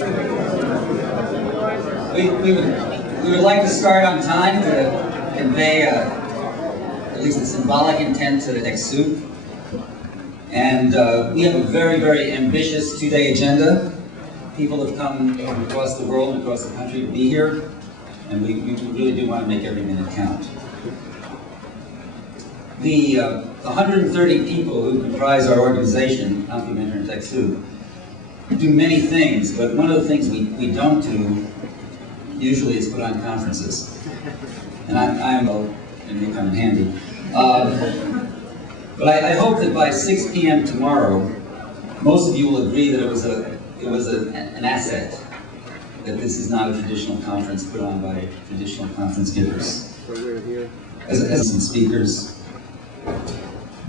We would like to start on time to convey at least a symbolic intent to TECHSOUP. And we have a very, very ambitious two-day agenda. People have come from across the world and across the country to be here, and we really do want to make every minute count. The 130 people who comprise our organization, Ben-Horin and TECHSOUP, do many things, but one of the things we don't do usually is put on conferences. And it may come in handy. But I hope that by 6 p.m. tomorrow, most of you will agree that it was an asset, that this is not a traditional conference put on by traditional conference givers. As some speakers.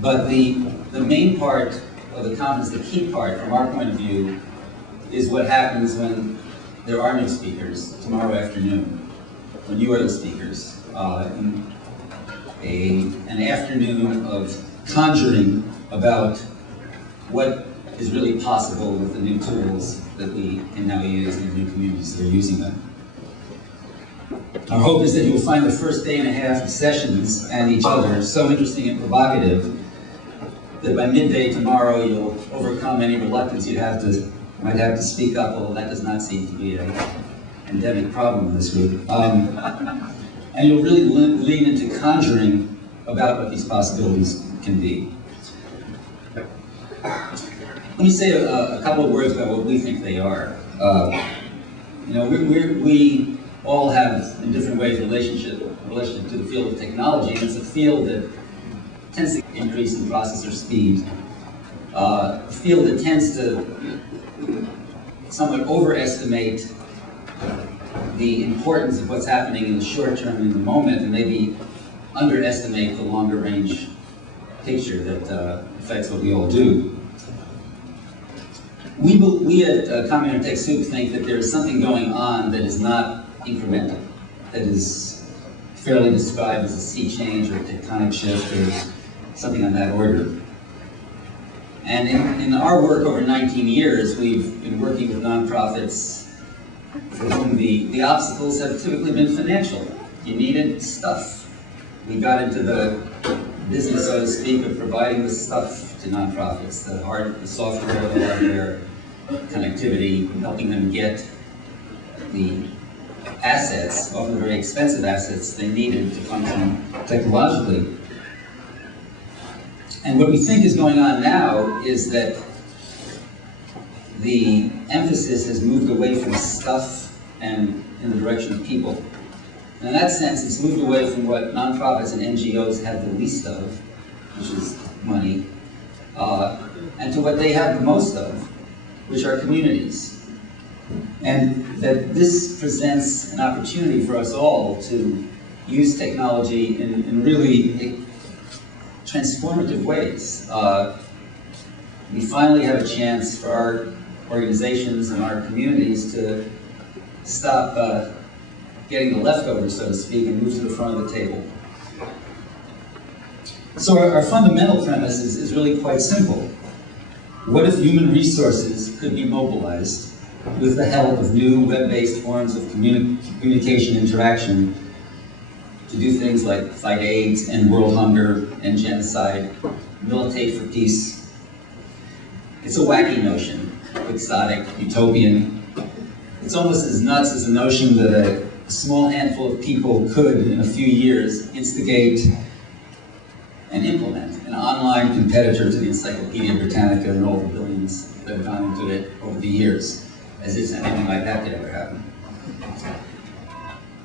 But the main part of the conference, the key part from our point of view, is what happens when there are no speakers tomorrow afternoon, when you are the speakers. An afternoon of conjuring about what is really possible with the new tools that we can now use in the new communities that are using them. Our hope is that you will find the first day and a half of sessions and each other so interesting and provocative that by midday tomorrow you'll overcome any reluctance you might have to speak up, although that does not seem to be an endemic problem in this group. And you'll really lean into conjuring about what these possibilities can be. Let me say a couple of words about what we think they are. We all have, in different ways, relationship to the field of technology, and it's a field that tends to increase in processor speed. A field that tends to somewhat overestimate the importance of what's happening in the short term, in the moment, and maybe underestimate the longer range picture that affects what we all do. We at Ben-Horin TECHSOUP think that there is something going on that is not incremental, that is fairly described as a sea change or a tectonic shift or something on that order. And in our work over 19 years, we've been working with nonprofits for whom the obstacles have typically been financial. You needed stuff. We got into the business, so to speak, of providing the stuff to nonprofits, the software, the hardware, connectivity, helping them get the assets, often very expensive assets, they needed to function technologically. And what we think is going on now is that the emphasis has moved away from stuff and in the direction of people. And in that sense, it's moved away from what nonprofits and NGOs have the least of, which is money, and to what they have the most of, which are communities. And that this presents an opportunity for us all to use technology in really transformative ways. We finally have a chance for our organizations and our communities to stop getting the leftovers, so to speak, and move to the front of the table. So our fundamental premise is really quite simple. What if human resources could be mobilized with the help of new web-based forms of communication interaction to do things like fight AIDS, end world hunger, end genocide, militate for peace? It's a wacky notion, quixotic, utopian. It's almost as nuts as the notion that a small handful of people could, in a few years, instigate and implement an online competitor to the Encyclopedia Britannica and all the billions that have gone into it over the years, as if anything like that could ever happen.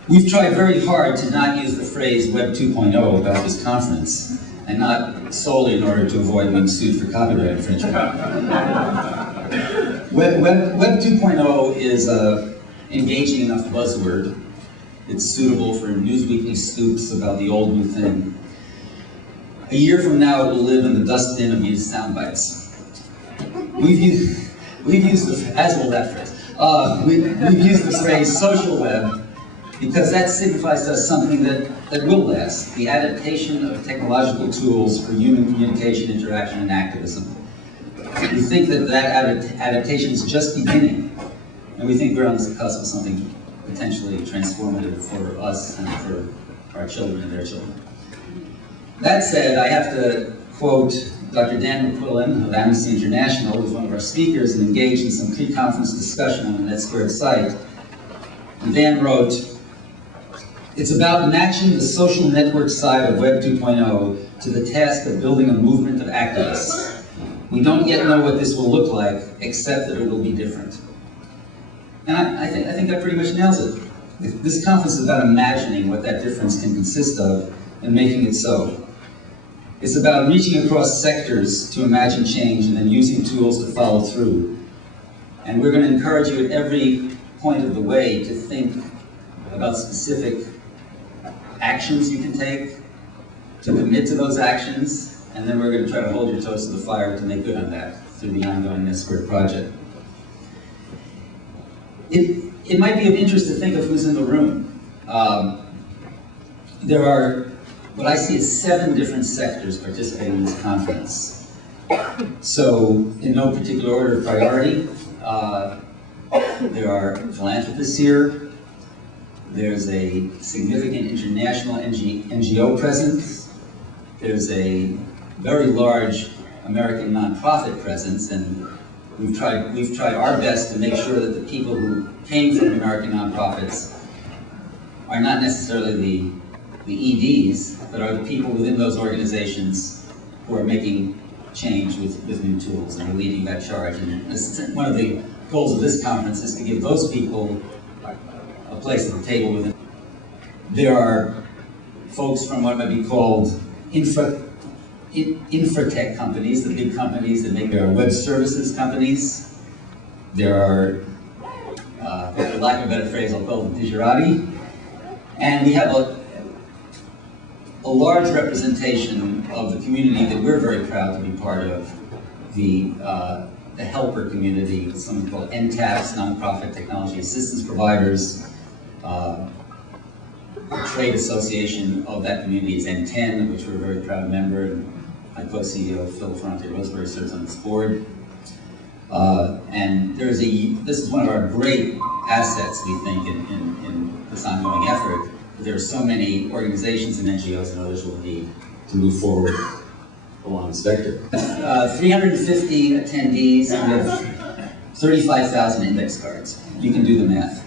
We've tried very hard to not use the phrase Web 2.0 about this conference, and not solely in order to avoid being sued for copyright infringement. Web 2.0 is an engaging enough buzzword. It's suitable for Newsweekly scoops about the old new thing. A year from now, it will live in the dustbin of used sound bites. We've used as will that phrase. We've used the phrase social web because that signifies to us something that will last, the adaptation of technological tools for human communication, interaction, and activism. We think that adaptation is just beginning, And we think we're on the cusp of something potentially transformative for us and for our children and their children. That said, I have to quote Dr. Dan McQuillan of Amnesty International, who's one of our speakers and engaged in some pre-conference discussion on the Netsquared site. And Dan wrote, "It's about matching the social network side of Web 2.0 to the task of building a movement of activists. We don't yet know what this will look like, except that it will be different." And I think that pretty much nails it. This conference is about imagining what that difference can consist of and making it so. It's about reaching across sectors to imagine change and then using tools to follow through. And we're going to encourage you at every point of the way to think about specific actions you can take, to commit to those actions, and then we're going to try to hold your toes to the fire to make good on that through the ongoing Netsquared project. It might be of interest to think of who's in the room. There are what I see as 7 different sectors participating in this conference. So, in no particular order of priority, there are philanthropists here. There's a significant international NGO presence. There's a very large American nonprofit presence, and we've tried our best to make sure that the people who came from American nonprofits are not necessarily the EDs, but are the people within those organizations who are making change with new tools and are leading that charge. And one of the goals of this conference is to give those people a place at the table within. There are folks from what might be called infratech companies, the big companies that make their web services companies. There are, for lack of a better phrase, I'll call them digerati. And we have a large representation of the community that we're very proud to be part of, the helper community, something called NTAPs, Nonprofit Technology Assistance Providers. The trade association of that community is N10, which we're a very proud member, and my co-CEO, Phil Ferrante-Roseberry, serves on this board. And this is one of our great assets, we think, in this ongoing effort. There are so many organizations and NGOs and others will need to move forward along this vector. 350 attendees, we have 35,000 index cards. You can do the math.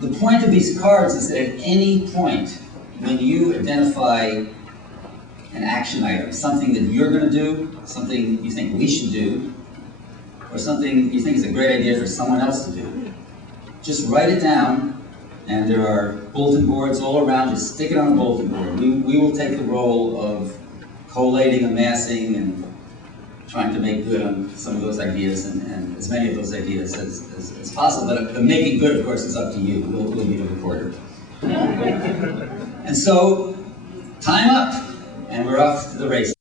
The point of these cards is that at any point when you identify an action item, something that you're going to do, something you think we should do, or something you think is a great idea for someone else to do, just write it down. And there are bulletin boards all around. Just stick it on a bulletin board. We will take the role of collating, amassing, and trying to make good on some of those ideas, and as many of those ideas as possible. But the making good, of course, is up to you. We'll be the reporter. And so, time up, and we're off to the race.